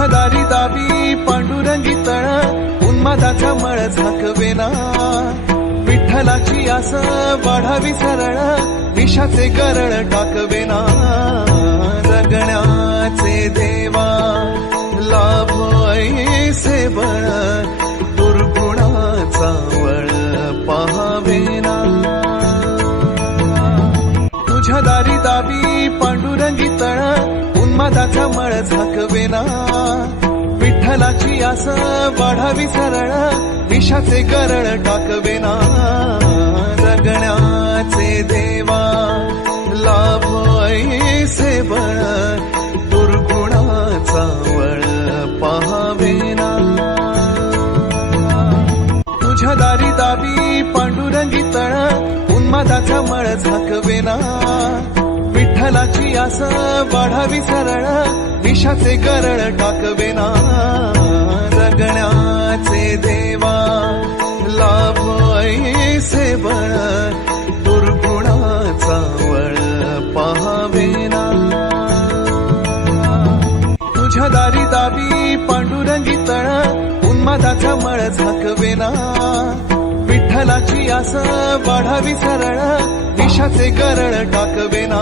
तुझ्या दारी दावी पांडुरंगी तळ उन्मादाचा मळ झाकवेना विठ्ठलाची आस वाढावी सरळ विषाचे गरळ टाकवेना जगण्याचे देवा लाभ ऐसे बळ दुर्गुणाचा वळ पाहावेना तुझ्या दारी दावी पांडुरंगी तळ उन्मादाचा मळ झाकवेना विठ्ठलाची आस वाढावी सरळ विषाचे गरळ टाकवेना जगण्याचे देवा लाभ ऐसे बळ दुर्गुणाचा वळ पाहावेना तुझ्या दारी दावी पांडुरंगी तळ उन्मादाचा मळ झाकवेना विठ्ठलाची आस वाढावी सरळ विषाचे गरळ टाकवेना जगण्याचे देवा लाभ ऐसे बळ दुर्गुणाचा वळ पाहावेना तुझ्या दारी दावी पांडुरंगी तळ उन्मादाचा मळ झाकवेना विठ्ठलाची आस वाढावी सरळ विषाचे गरळ टाकवेना